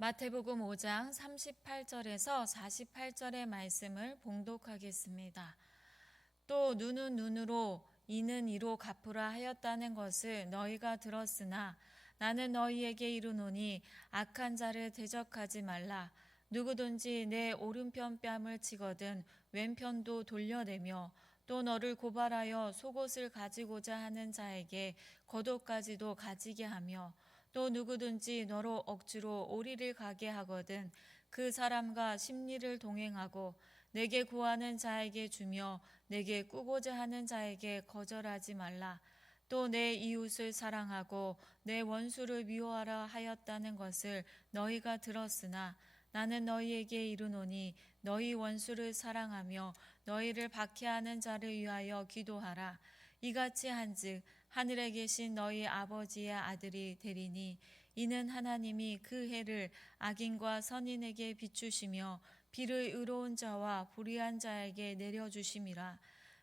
마태복음 5장 38절에서 48절의 말씀을 봉독하겠습니다. 또 눈은 눈으로 이는 이로 갚으라 하였다는 것을 너희가 들었으나 나는 너희에게 이르노니 악한 자를 대적하지 말라. 누구든지 내 오른편 뺨을 치거든 왼편도 돌려내며 또 너를 고발하여 속옷을 가지고자 하는 자에게 겉옷까지도 가지게 하며 또 누구든지 너로 억지로 오리를 가게 하거든 그 사람과 심리를 동행하고 내게 구하는 자에게 주며 내게 꾸고자 하는 자에게 거절하지 말라. 또 내 이웃을 사랑하고 내 원수를 미워하라 하였다는 것을 너희가 들었으나 나는 너희에게 이르노니 너희 원수를 사랑하며 너희를 박해하는 자를 위하여 기도하라. 이같이 한즉 하늘에 계신 너희 아버지의 아들이 되리니 이는 하나님이 그 해를 악인과 선인에게 비추시며 비를 의로운 자와 불의한 자에게 내려주심이라.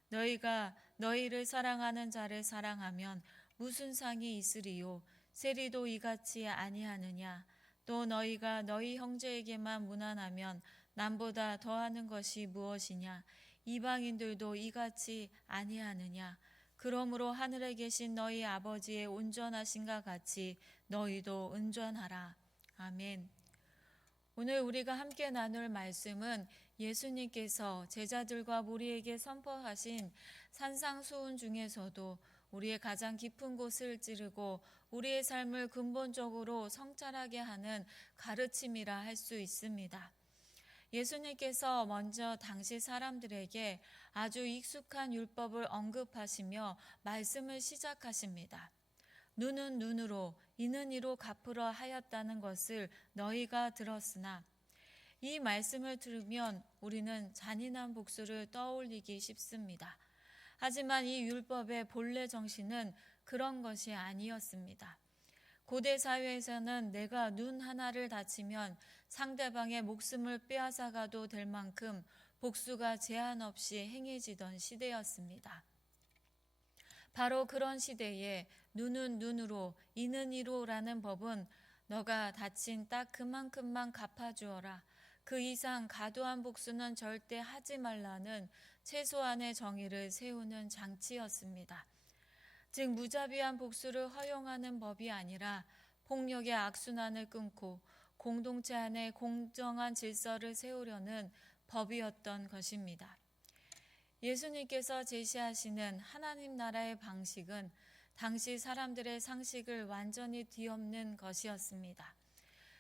너희가 너희를 사랑하는 자를 사랑하면 무슨 상이 있으리요? 세리도 이같이 아니하느냐? 또 너희가 너희 형제에게만 무난하면 남보다 더하는 것이 무엇이냐? 이방인들도 이같이 아니하느냐? 그러므로 하늘에 계신 너희 아버지의 온전하심과 같이 너희도 온전하라. 아멘. 오늘 우리가 함께 나눌 말씀은 예수님께서 제자들과 무리에게 선포하신 산상수훈 중에서도 우리의 가장 깊은 곳을 찌르고 우리의 삶을 근본적으로 성찰하게 하는 가르침이라 할 수 있습니다. 예수님께서 먼저 당시 사람들에게 아주 익숙한 율법을 언급하시며 말씀을 시작하십니다. 눈은 눈으로 이는 이로 갚으라 하였다는 것을 너희가 들었으나 이 말씀을 들으면 우리는 잔인한 복수를 떠올리기 쉽습니다. 하지만 이 율법의 본래 정신은 그런 것이 아니었습니다. 고대 사회에서는 내가 눈 하나를 다치면 상대방의 목숨을 빼앗아가도 될 만큼 복수가 제한 없이 행해지던 시대였습니다. 바로 그런 시대에 눈은 눈으로 이는 이로라는 법은 너가 다친 딱 그만큼만 갚아주어라. 그 이상 과도한 복수는 절대 하지 말라는 최소한의 정의를 세우는 장치였습니다. 즉 무자비한 복수를 허용하는 법이 아니라 폭력의 악순환을 끊고 공동체 안에 공정한 질서를 세우려는 법이었던 것입니다. 예수님께서 제시하시는 하나님 나라의 방식은 당시 사람들의 상식을 완전히 뒤엎는 것이었습니다.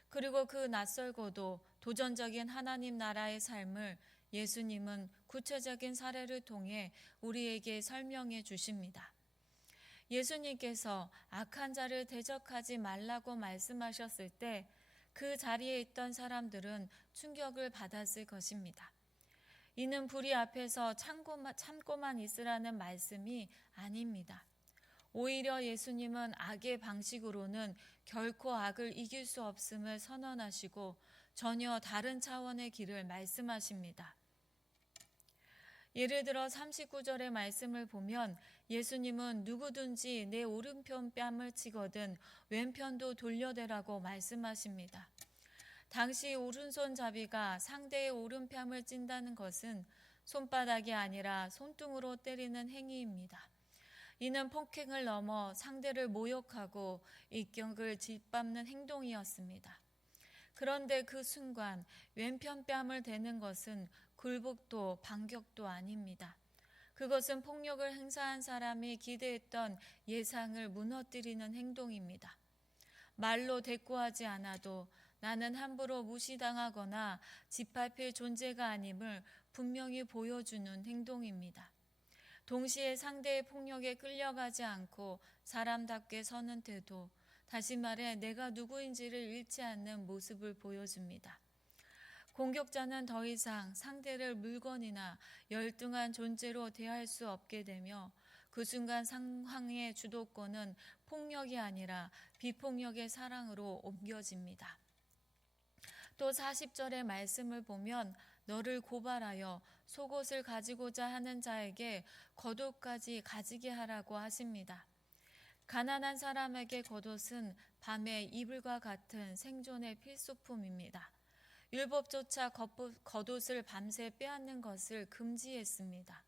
그리고 그 낯설고도 도전적인 하나님 나라의 삶을 예수님은 구체적인 사례를 통해 우리에게 설명해 주십니다. 예수님께서 악한 자를 대적하지 말라고 말씀하셨을 때 그 자리에 있던 사람들은 충격을 받았을 것입니다. 이는 불의 앞에서 참고만 있으라는 말씀이 아닙니다. 오히려 예수님은 악의 방식으로는 결코 악을 이길 수 없음을 선언하시고 전혀 다른 차원의 길을 말씀하십니다. 예를 들어 39절의 말씀을 보면 예수님은 누구든지 내 오른편 뺨을 치거든 왼편도 돌려대라고 말씀하십니다. 당시 오른손잡이가 상대의 오른뺨을 찐다는 것은 손바닥이 아니라 손등으로 때리는 행위입니다. 이는 폭행을 넘어 상대를 모욕하고 인격을 짓밟는 행동이었습니다. 그런데 그 순간 왼편 뺨을 대는 것은 굴복도 반격도 아닙니다. 그것은 폭력을 행사한 사람이 기대했던 예상을 무너뜨리는 행동입니다. 말로 대꾸하지 않아도 나는 함부로 무시당하거나 짓밟힐 존재가 아님을 분명히 보여주는 행동입니다. 동시에 상대의 폭력에 끌려가지 않고 사람답게 서는 태도, 다시 말해 내가 누구인지를 잃지 않는 모습을 보여줍니다. 공격자는 더 이상 상대를 물건이나 열등한 존재로 대할 수 없게 되며 그 순간 상황의 주도권은 폭력이 아니라 비폭력의 사랑으로 옮겨집니다. 또 40절의 말씀을 보면 너를 고발하여 속옷을 가지고자 하는 자에게 겉옷까지 가지게 하라고 하십니다. 가난한 사람에게 겉옷은 밤의 이불과 같은 생존의 필수품입니다. 율법조차 겉옷을 밤새 빼앗는 것을 금지했습니다.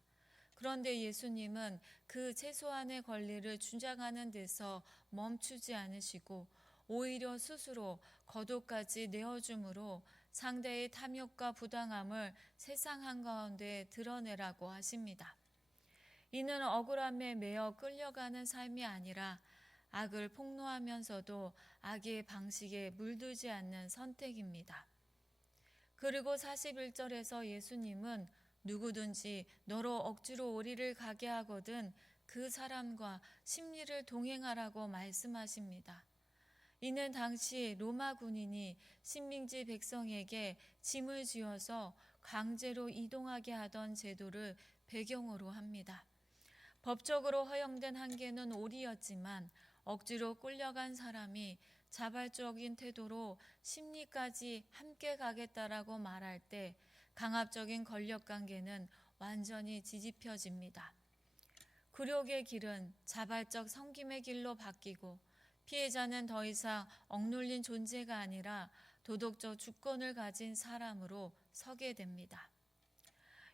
그런데 예수님은 그 최소한의 권리를 주장하는 데서 멈추지 않으시고 오히려 스스로 겉옷까지 내어줌으로 상대의 탐욕과 부당함을 세상 한가운데 드러내라고 하십니다. 이는 억울함에 매어 끌려가는 삶이 아니라 악을 폭로하면서도 악의 방식에 물들지 않는 선택입니다. 그리고 41절에서 예수님은 누구든지 너로 억지로 오리를 가게 하거든 그 사람과 심리를 동행하라고 말씀하십니다. 이는 당시 로마 군인이 식민지 백성에게 짐을 지어서 강제로 이동하게 하던 제도를 배경으로 합니다. 법적으로 허용된 한계는 오리였지만 억지로 끌려간 사람이 자발적인 태도로 심리까지 함께 가겠다라고 말할 때 강압적인 권력관계는 완전히 뒤집혀집니다. 굴욕의 길은 자발적 섬김의 길로 바뀌고 피해자는 더 이상 억눌린 존재가 아니라 도덕적 주권을 가진 사람으로 서게 됩니다.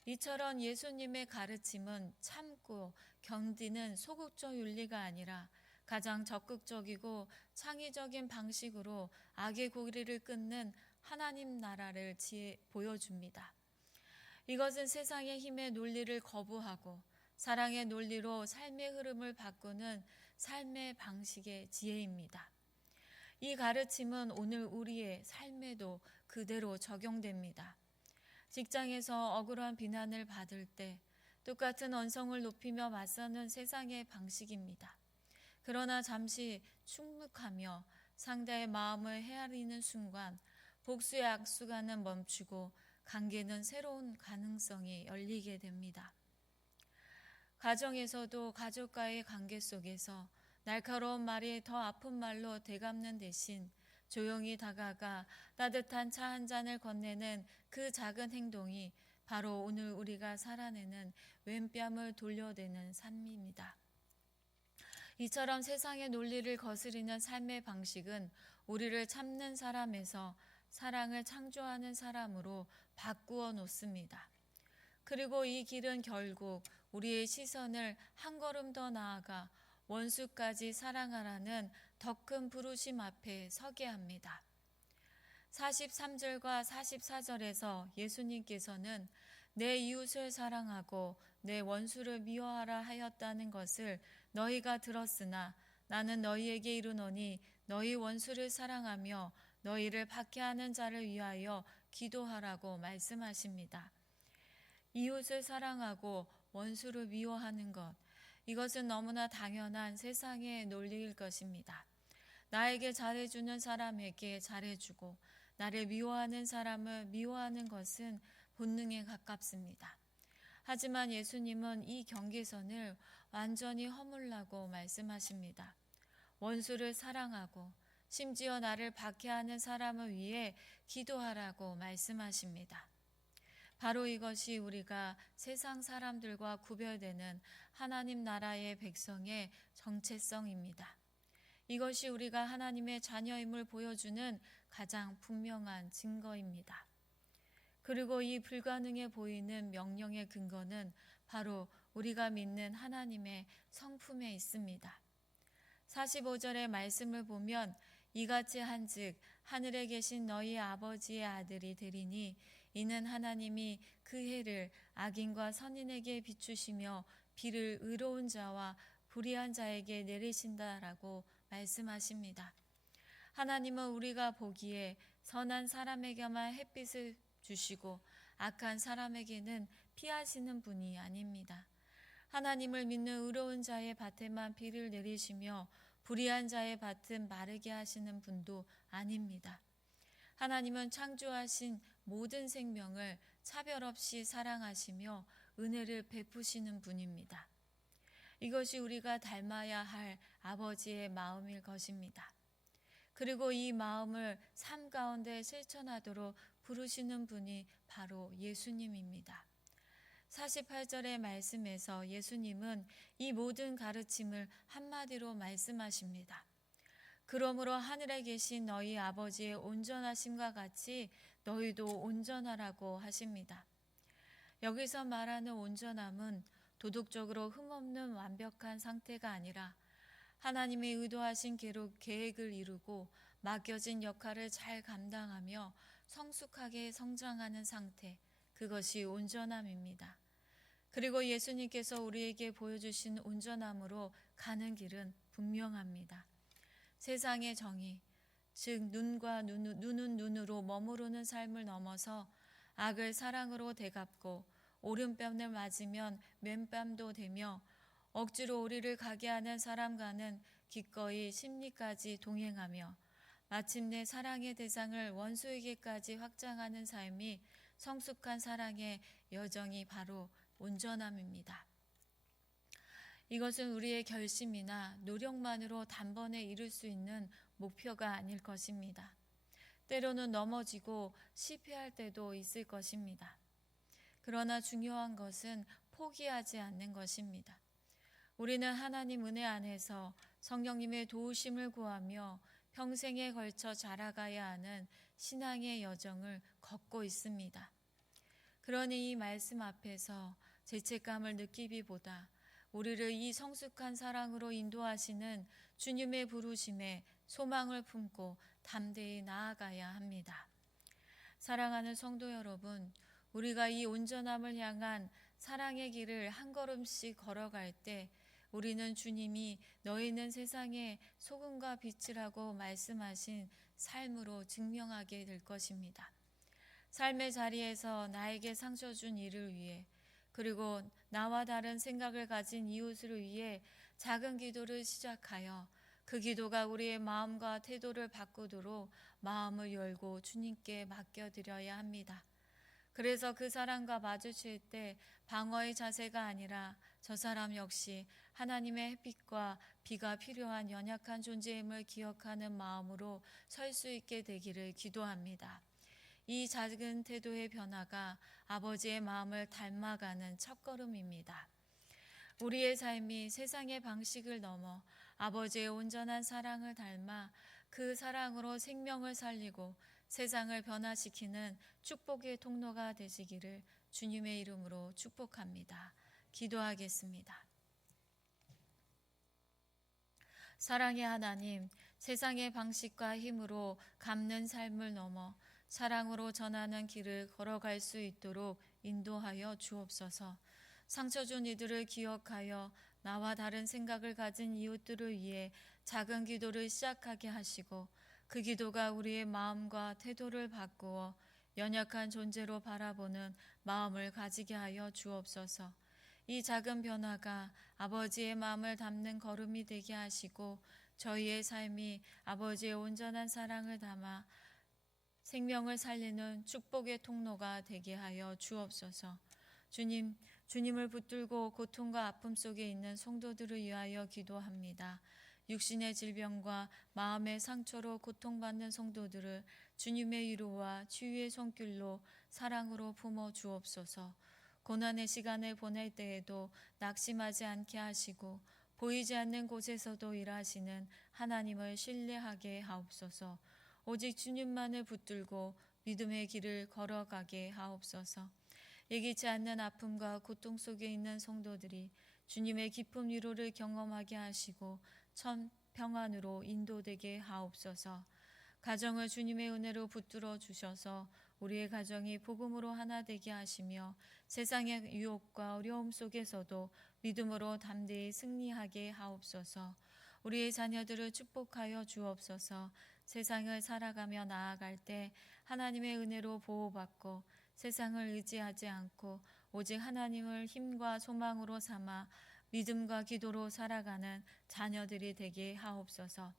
이처럼 예수님의 가르침은 참고 견디는 소극적 윤리가 아니라 가장 적극적이고 창의적인 방식으로 악의 고리를 끊는 하나님 나라를 보여줍니다. 이것은 세상의 힘의 논리를 거부하고 사랑의 논리로 삶의 흐름을 바꾸는 삶의 방식의 지혜입니다. 이 가르침은 오늘 우리의 삶에도 그대로 적용됩니다. 직장에서 억울한 비난을 받을 때 똑같은 언성을 높이며 맞서는 세상의 방식입니다. 그러나 잠시 충묵하며 상대의 마음을 헤아리는 순간 복수의 악순환은 멈추고 관계는 새로운 가능성이 열리게 됩니다. 가정에서도 가족과의 관계 속에서 날카로운 말이 더 아픈 말로 되갚는 대신 조용히 다가가 따뜻한 차 한 잔을 건네는 그 작은 행동이 바로 오늘 우리가 살아내는 왼뺨을 돌려대는 삶입니다. 이처럼 세상의 논리를 거스리는 삶의 방식은 우리를 참는 사람에서 사랑을 창조하는 사람으로 바꾸어 놓습니다. 그리고 이 길은 결국 우리의 시선을 한 걸음 더 나아가 원수까지 사랑하라는 더 큰 부르심 앞에 서게 합니다. 43절과 44절에서 예수님께서는 내 이웃을 사랑하고 내 원수를 미워하라 하였다는 것을 너희가 들었으나 나는 너희에게 이르노니 너희 원수를 사랑하며 너희를 박해하는 자를 위하여 기도하라고 말씀하십니다. 이웃을 사랑하고 원수를 미워하는 것, 이것은 너무나 당연한 세상의 논리일 것입니다. 나에게 잘해주는 사람에게 잘해주고 나를 미워하는 사람을 미워하는 것은 본능에 가깝습니다. 하지만 예수님은 이 경계선을 완전히 허물라고 말씀하십니다. 원수를 사랑하고 심지어 나를 박해하는 사람을 위해 기도하라고 말씀하십니다. 바로 이것이 우리가 세상 사람들과 구별되는 하나님 나라의 백성의 정체성입니다. 이것이 우리가 하나님의 자녀임을 보여주는 가장 분명한 증거입니다. 그리고 이 불가능해 보이는 명령의 근거는 바로 우리가 믿는 하나님의 성품에 있습니다. 45절의 말씀을 보면 이같이 한즉 하늘에 계신 너희 아버지의 아들이 되리니 이는 하나님이 그 해를 악인과 선인에게 비추시며 비를 의로운 자와 불의한 자에게 내리신다라고 말씀하십니다. 하나님은 우리가 보기에 선한 사람에게만 햇빛을 주시고 악한 사람에게는 피하시는 분이 아닙니다. 하나님을 믿는 의로운 자의 밭에만 비를 내리시며 불의한 자의 밭은 마르게 하시는 분도 아닙니다. 하나님은 창조하신 모든 생명을 차별 없이 사랑하시며 은혜를 베푸시는 분입니다. 이것이 우리가 닮아야 할 아버지의 마음일 것입니다. 그리고 이 마음을 삶 가운데 실천하도록 부르시는 분이 바로 예수님입니다. 48절의 말씀에서 예수님은 이 모든 가르침을 한마디로 말씀하십니다. 그러므로 하늘에 계신 너희 아버지의 온전하심과 같이 너희도 온전하라고 하십니다. 여기서 말하는 온전함은 도덕적으로 흠없는 완벽한 상태가 아니라 하나님이 의도하신 계획을 이루고 맡겨진 역할을 잘 감당하며 성숙하게 성장하는 상태, 그것이 온전함입니다. 그리고 예수님께서 우리에게 보여주신 온전함으로 가는 길은 분명합니다. 세상의 정의, 즉 눈은 눈으로 머무르는 삶을 넘어서 악을 사랑으로 되갚고 오른뺨을 맞으면 맨뺨도 되며 억지로 우리를 가게 하는 사람과는 기꺼이 심리까지 동행하며 마침내 사랑의 대상을 원수에게까지 확장하는 삶이 성숙한 사랑의 여정이 바로 온전함입니다. 이것은 우리의 결심이나 노력만으로 단번에 이룰 수 있는 목표가 아닐 것입니다. 때로는 넘어지고 실패할 때도 있을 것입니다. 그러나 중요한 것은 포기하지 않는 것입니다. 우리는 하나님 은혜 안에서 성령님의 도우심을 구하며 평생에 걸쳐 자라가야 하는 신앙의 여정을 걷고 있습니다. 그러니 이 말씀 앞에서 죄책감을 느끼기보다 우리를 이 성숙한 사랑으로 인도하시는 주님의 부르심에 소망을 품고 담대히 나아가야 합니다. 사랑하는 성도 여러분, 우리가 이 온전함을 향한 사랑의 길을 한 걸음씩 걸어갈 때 우리는 주님이 너희는 세상의 소금과 빛이라고 말씀하신 삶으로 증명하게 될 것입니다. 삶의 자리에서 나에게 상처 준 이를 위해, 그리고 나와 다른 생각을 가진 이웃을 위해 작은 기도를 시작하여 그 기도가 우리의 마음과 태도를 바꾸도록 마음을 열고 주님께 맡겨드려야 합니다. 그래서 그 사람과 마주칠 때 방어의 자세가 아니라 저 사람 역시 하나님의 햇빛과 비가 필요한 연약한 존재임을 기억하는 마음으로 설 수 있게 되기를 기도합니다. 이 작은 태도의 변화가 아버지의 마음을 닮아가는 첫걸음입니다. 우리의 삶이 세상의 방식을 넘어 아버지의 온전한 사랑을 닮아 그 사랑으로 생명을 살리고 세상을 변화시키는 축복의 통로가 되시기를 주님의 이름으로 축복합니다. 기도하겠습니다. 사랑의 하나님, 세상의 방식과 힘으로 갚는 삶을 넘어 사랑으로 전하는 길을 걸어갈 수 있도록 인도하여 주옵소서. 상처 준 이들을 기억하여 나와 다른 생각을 가진 이웃들을 위해 작은 기도를 시작하게 하시고 그 기도가 우리의 마음과 태도를 바꾸어 연약한 존재로 바라보는 마음을 가지게 하여 주옵소서. 이 작은 변화가 아버지의 마음을 담는 걸음이 되게 하시고 저희의 삶이 아버지의 온전한 사랑을 담아 생명을 살리는 축복의 통로가 되게 하여 주옵소서. 주님을 붙들고 고통과 아픔 속에 있는 성도들을 위하여 기도합니다. 육신의 질병과 마음의 상처로 고통받는 성도들을 주님의 위로와 치유의 손길로 사랑으로 품어 주옵소서. 고난의 시간을 보낼 때에도 낙심하지 않게 하시고 보이지 않는 곳에서도 일하시는 하나님을 신뢰하게 하옵소서. 오직 주님만을 붙들고 믿음의 길을 걸어가게 하옵소서. 예기치 않는 아픔과 고통 속에 있는 성도들이 주님의 깊은 위로를 경험하게 하시고 천 평안으로 인도되게 하옵소서. 가정을 주님의 은혜로 붙들어 주셔서 우리의 가정이 복음으로 하나 되게 하시며 세상의 유혹과 어려움 속에서도 믿음으로 담대히 승리하게 하옵소서. 우리의 자녀들을 축복하여 주옵소서. 세상을 살아가며 나아갈 때 하나님의 은혜로 보호받고 세상을 의지하지 않고 오직 하나님을 힘과 소망으로 삼아 믿음과 기도로 살아가는 자녀들이 되게 하옵소서.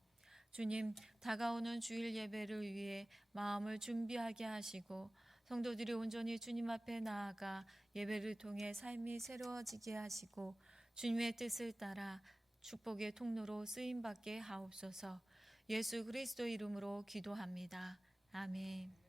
주님, 다가오는 주일 예배를 위해 마음을 준비하게 하시고 성도들이 온전히 주님 앞에 나아가 예배를 통해 삶이 새로워지게 하시고 주님의 뜻을 따라 축복의 통로로 쓰임받게 하옵소서. 예수 그리스도 이름으로 기도합니다. 아멘.